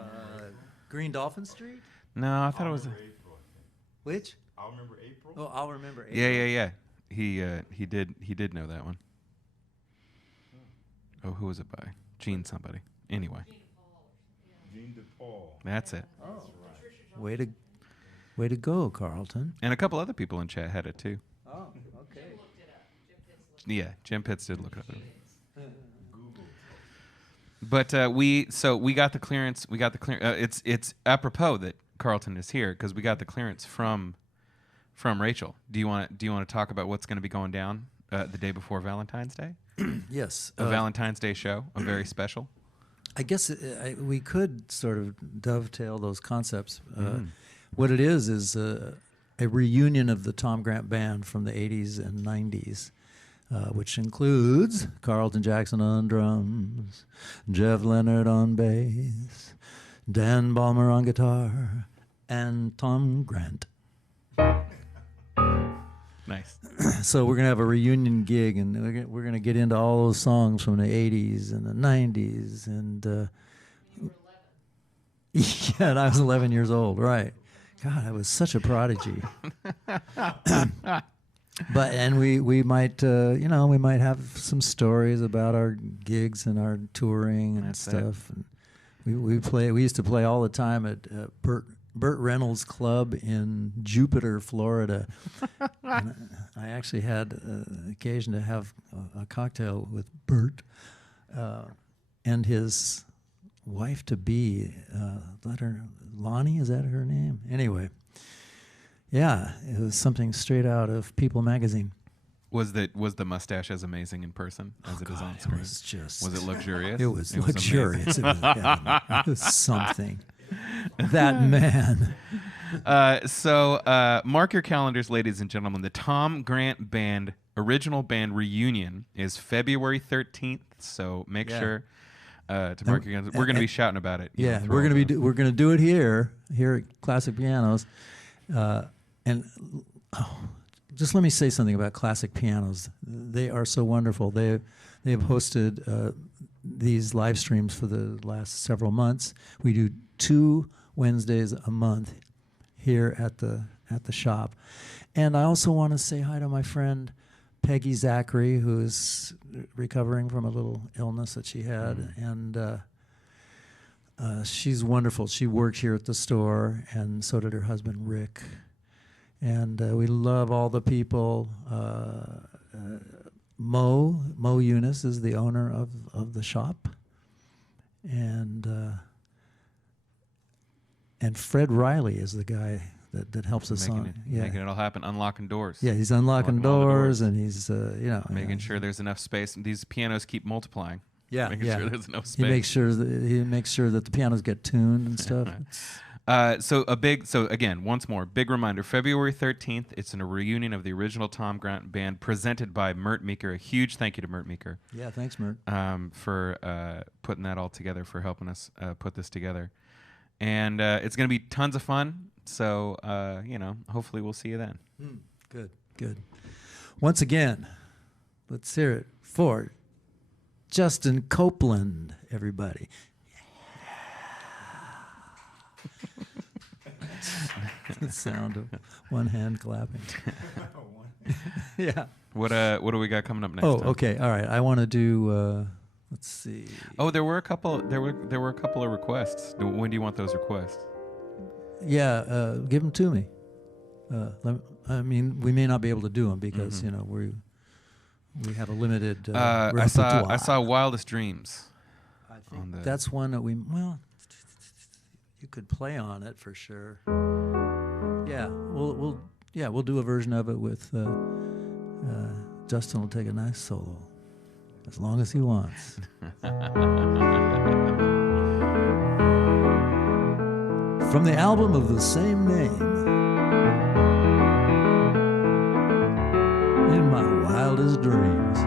Green Dolphin Street? No, I thought it was. April, I think. Which? I'll remember April. Oh, I'll remember April. Yeah. He did know that one. Oh, who was it by? Gene somebody. Anyway, Gene DePaul. that's it. Oh, way to go, Carlton. And a couple other people in chat had it too. Oh, okay. Yeah, Jim Pitts did look it up. But we got the clearance. We got the clearance. It's apropos that Carlton is here because we got the clearance from Rachel. Do you want to talk about what's going to be going down the day before Valentine's Day? Yes. A Valentine's Day show, a very special. I guess we could sort of dovetail those concepts. What it is a reunion of the Tom Grant Band from the 80s and 90s, which includes Carlton Jackson on drums, Jeff Leonard on bass, Dan Ballmer on guitar, and Tom Grant. Nice. So we're gonna have a reunion gig, and we're gonna get into all those songs from the '80s and the '90s, and yeah, and I was 11 years old, right? God, I was such a prodigy. And we might we might have some stories about our gigs and our touring and That's stuff. And we used to play all the time at Burt Reynolds Club in Jupiter, Florida. And I actually had occasion to have a cocktail with Burt and his wife-to-be, Lonnie, is that her name? Anyway, yeah, it was something straight out of People magazine. Was the mustache as amazing in person as it is on screen? Was it luxurious? It was amazing. luxurious. It was something. That man. So mark your calendars, ladies and gentlemen. The Tom Grant Band original band reunion is February 13th. So make sure to mark your calendars. We're going to be shouting about it. Yeah, we're going to do it here at Classic Pianos, just let me say something about Classic Pianos. They are so wonderful. They have hosted these live streams for the last several months. We do 2 Wednesdays a month here at the shop. And I also want to say hi to my friend Peggy Zachary, who's recovering from a little illness that she had. And she's wonderful. She worked here at the store, and so did her husband, Rick. And we love all the people. Mo Eunice is the owner of the shop. And Fred Riley is the guy that helps us making it all happen, unlocking doors. Yeah, he's unlocking doors, and he's making sure there's enough space. These pianos keep multiplying. Yeah, making sure there's enough space. He makes sure that the pianos get tuned and stuff. So again, once more, big reminder: February 13th. It's a reunion of the original Tom Grant Band, presented by Mert Meeker. A huge thank you to Mert Meeker. Yeah, thanks, Mert, for putting that all together, for helping us put this together. And it's going to be tons of fun. So, hopefully we'll see you then. Good. Once again, let's hear it for Justin Copeland, everybody. The sound of one hand clapping. Yeah. What do we got coming up next? Oh, time? Okay. All right. I want to do. Let's see. Oh, there were a couple. There were a couple of requests. When do you want those requests? Yeah, give them to me. We may not be able to do them because we have a limited repertoire. I saw Wildest Dreams. I think that's one that you could play on it for sure. Yeah, we'll do a version of it with Justin will take a nice solo, as long as he wants. From the album of the same name, In My Wildest Dreams.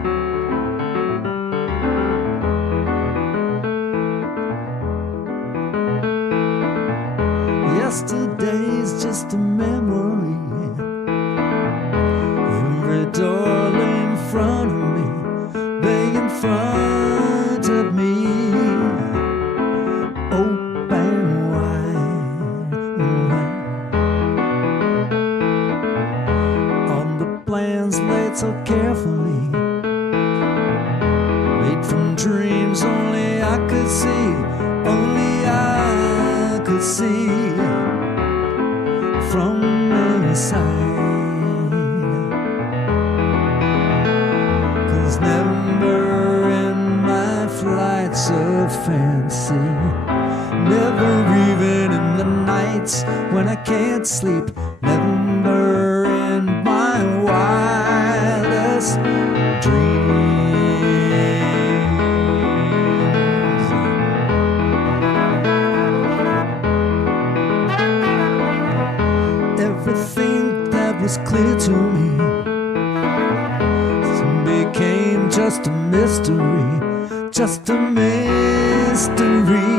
Yesterday's just a memory. Every door lay in front of me, carefully, made from dreams only I could see, only I could see from the side. 'Cause never in my flights of fancy, never even in the nights when I can't sleep, never in my wildest dreams. Everything that was clear to me became just a mystery, just a mystery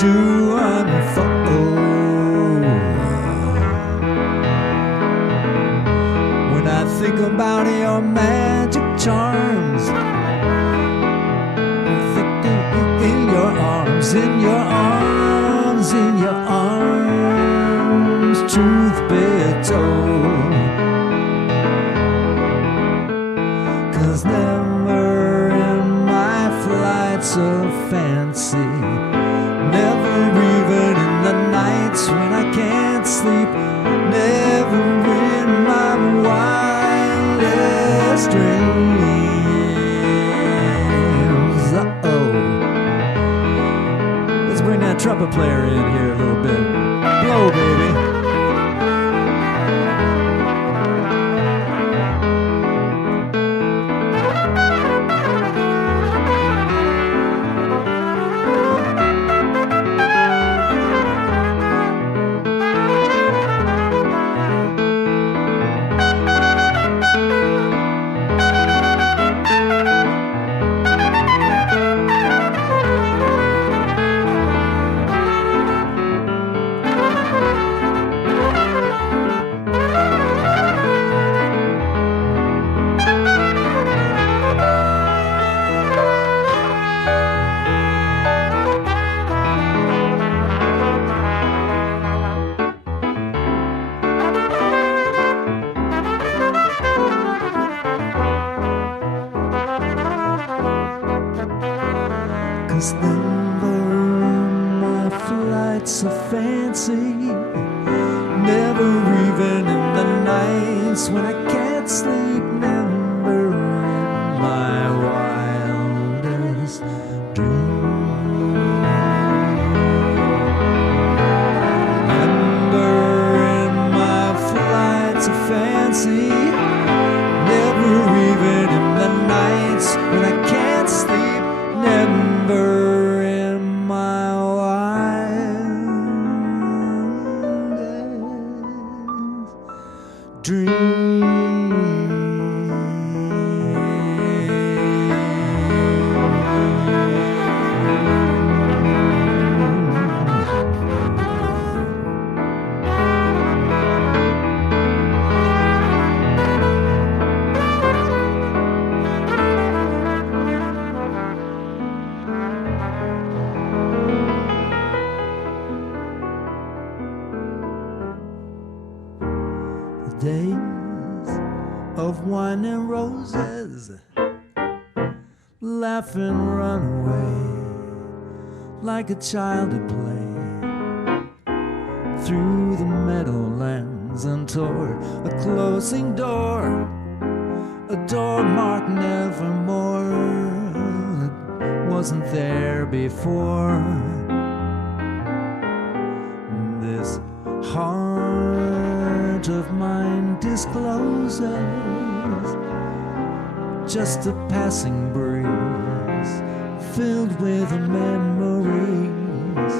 to unfold. When I think about your magic charms, I think in your arms, in your arms, in your arms, truth be told. 'Cause never in my flights of fancy, never even in the nights when I can't sleep, never in my wildest dreams. Uh-oh. Let's bring that trumpet player in here a little bit. Blow, baby. Cause never in my flights of fancy, never even in the nights when I can't sleep, never in my wildest dreams. Never in my flights of fancy, never even in the nights when I can't sleep, never in my wildest days of wine and roses, laugh and run away like a child at play through the meadowlands and toward a closing door, a door marked nevermore that wasn't there before. This heart of mine discloses just a passing breeze filled with memories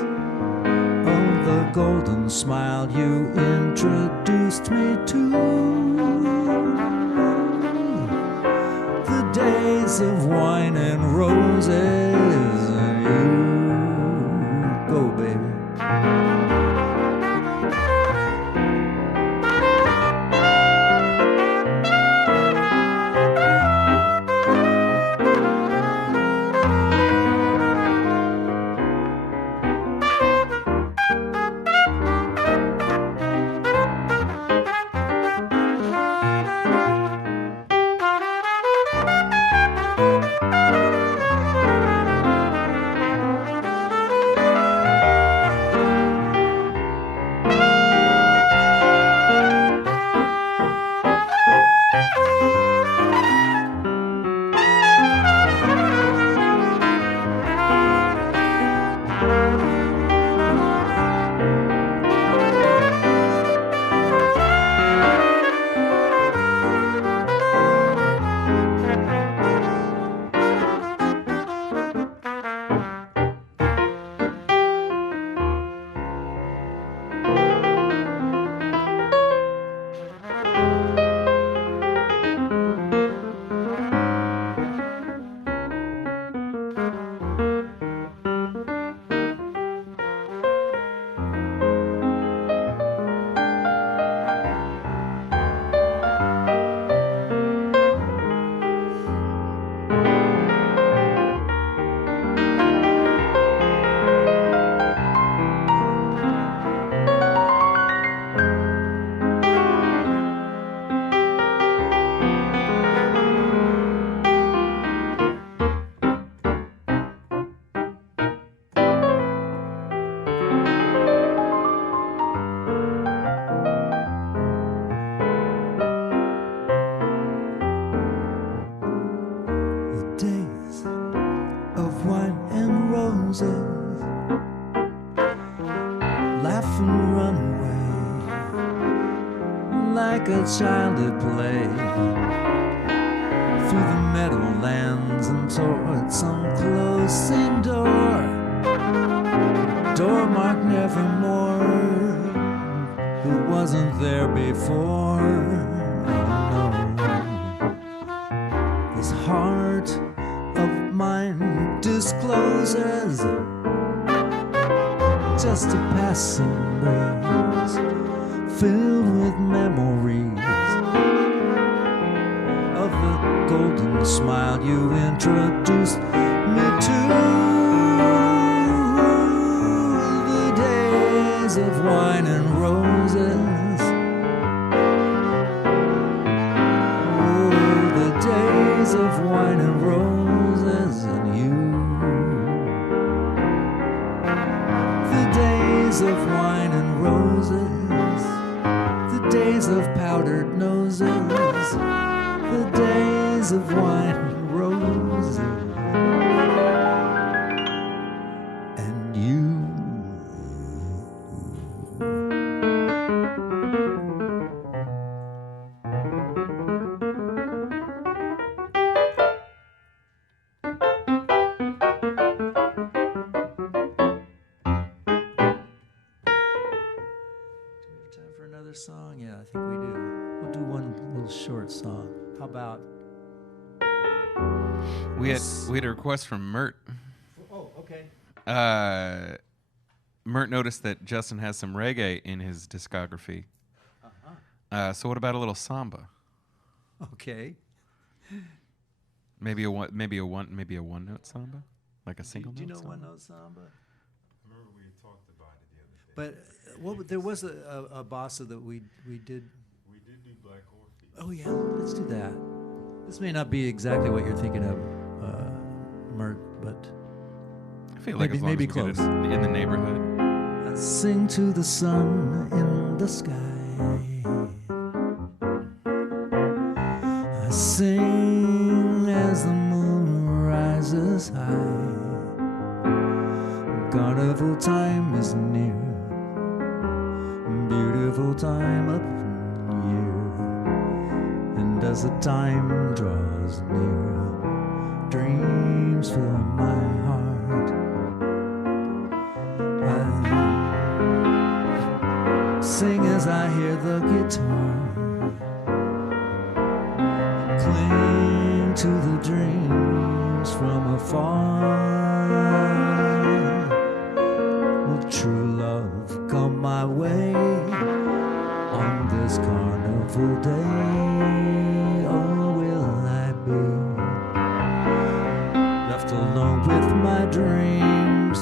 of the golden smile you introduced me to, the days of wine and roses. You go, baby. like a child at play, through the meadowlands and toward some closing door, door marked nevermore. It wasn't there before. Oh, no. This heart of mine discloses just a passing breeze, filled with memories of the golden smile you introduced me to. The days of wine and roses, oh, the days of wine and roses and you. The days of wine and roses, the days of powdered noses, the days of wine and roses and you. Time for another song? Yeah, I think we do. We'll do one little short song. How about? We had a request from Mert. Oh, okay. Mert noticed that Justin has some reggae in his discography. So what about a little samba? Okay. Maybe a one note samba, like a single Do you note know samba? one note samba? Remember we talked about it the other day. But there was a bossa that we did. We did do Black Orpheus. Oh yeah, let's do that. This may not be exactly what you're thinking of, Mert, but I feel like as long maybe as we get it close. in the neighborhood. I sing to the sun in the sky. I sing as the moon rises high. Carnival time is near, beautiful time of year. And as the time draws near, dreams fill my heart. I sing as I hear the guitar, cling to the dreams from afar. Will true love come my way on this carnival day? Or will I be left alone with my dreams?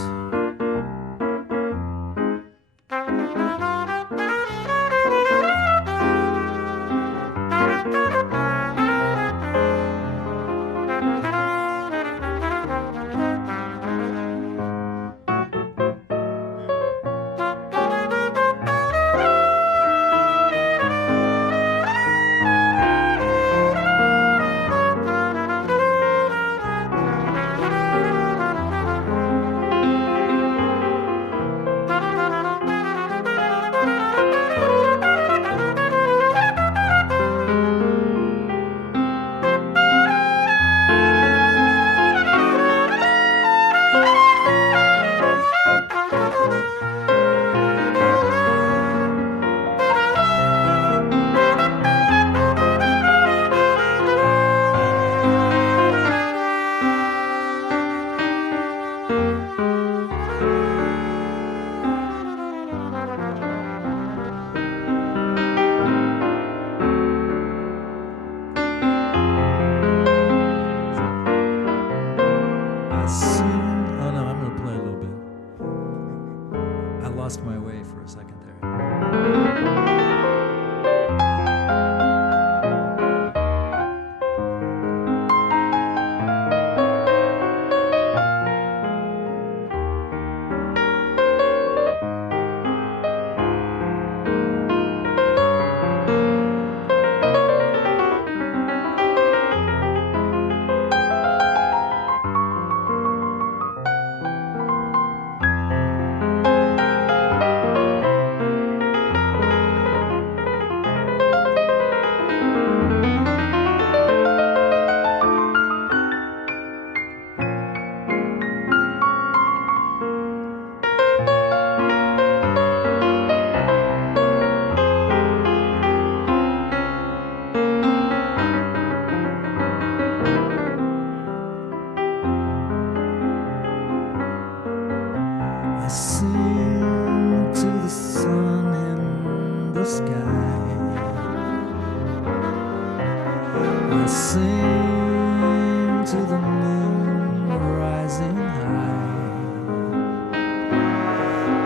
sing to the moon rising high.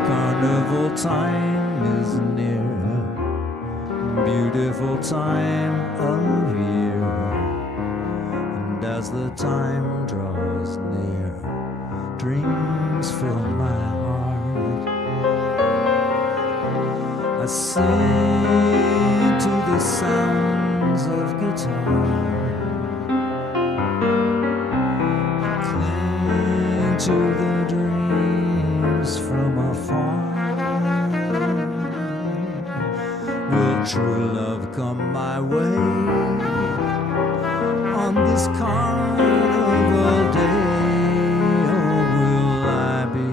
Carnival time is near, beautiful time of year. And as the time draws near, dreams fill my heart. I sing to the sounds of guitar, cling to the dreams from afar. Will true love come my way on this carnival day, or will I be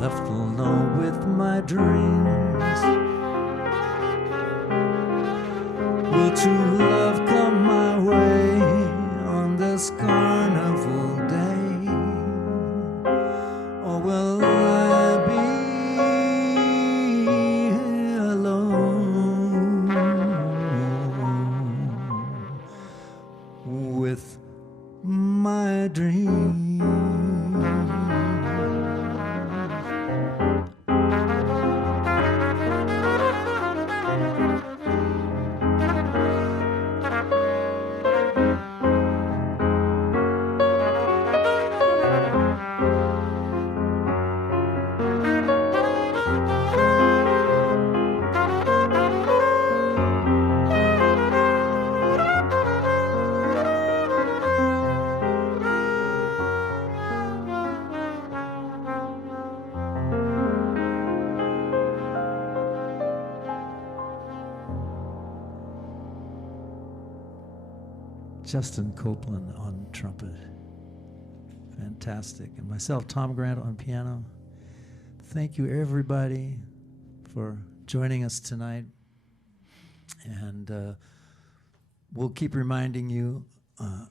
left alone with my dreams? Will true love come my way on this carnival day, or will I be alone with my dreams? Justin Copeland on trumpet. Fantastic. And myself, Tom Grant, on piano. Thank you, everybody, for joining us tonight. And we'll keep reminding you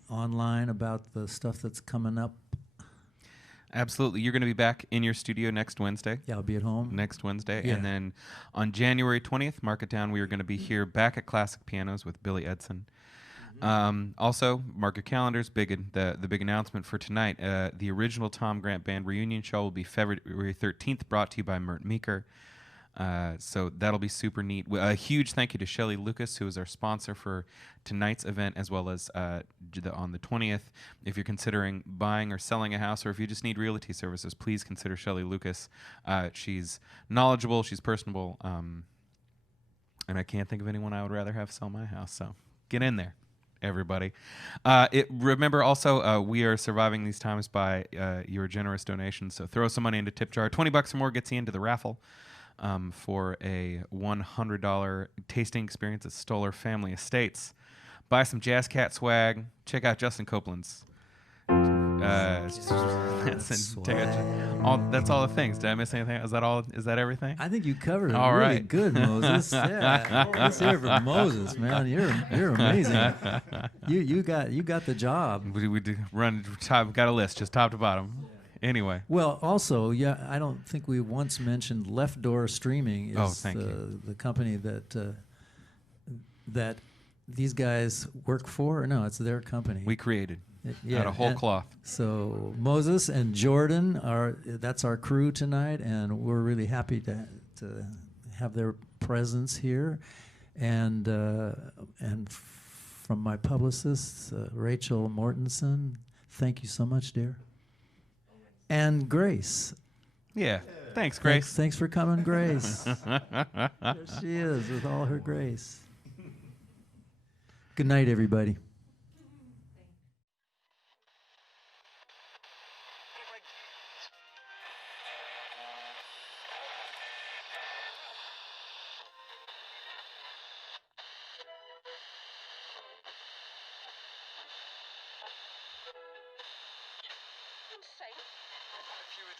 online about the stuff that's coming up. Absolutely. You're going to be back in your studio next Wednesday. Yeah, I'll be at home. Next Wednesday. Yeah. And then on January 20th, mark it down, we are going to be here back at Classic Pianos with Billy Edson. Also, mark your calendars. The big announcement for tonight. The original Tom Grant Band reunion show will be February 13th, brought to you by Mert Meeker. So that'll be super neat. A huge thank you to Shelley Lucas, who is our sponsor for tonight's event, as well as on the 20th. If you're considering buying or selling a house, or if you just need realty services, please consider Shelley Lucas. She's knowledgeable, she's personable, and I can't think of anyone I would rather have sell my house. So get in there, everybody. Remember also, we are surviving these times by your generous donations. So throw some money into tip jar. $20 or more gets you into the raffle for a $100 tasting experience at Stoller Family Estates. Buy some Jazz Cat swag. Check out Justin Copeland's. That's all the things. Did I miss anything? Is that all? Is that everything? I think you covered it All really right. good, Moses. Yeah, let's hear from Moses, man. You're amazing. You got the job. We do run top. Got a list, just top to bottom. Anyway. Well, also, yeah, I don't think we once mentioned Left Door Streaming is the company that these guys work for. No, it's their company. We created Yeah, out of whole cloth. So Moses and Jordan that's our crew tonight, and we're really happy to have their presence here, and from my publicist Rachel Mortensen, thank you so much, dear. And Grace. Yeah. Thanks, Grace. Thanks for coming, Grace. There she is with all her grace. Good night, everybody. If you would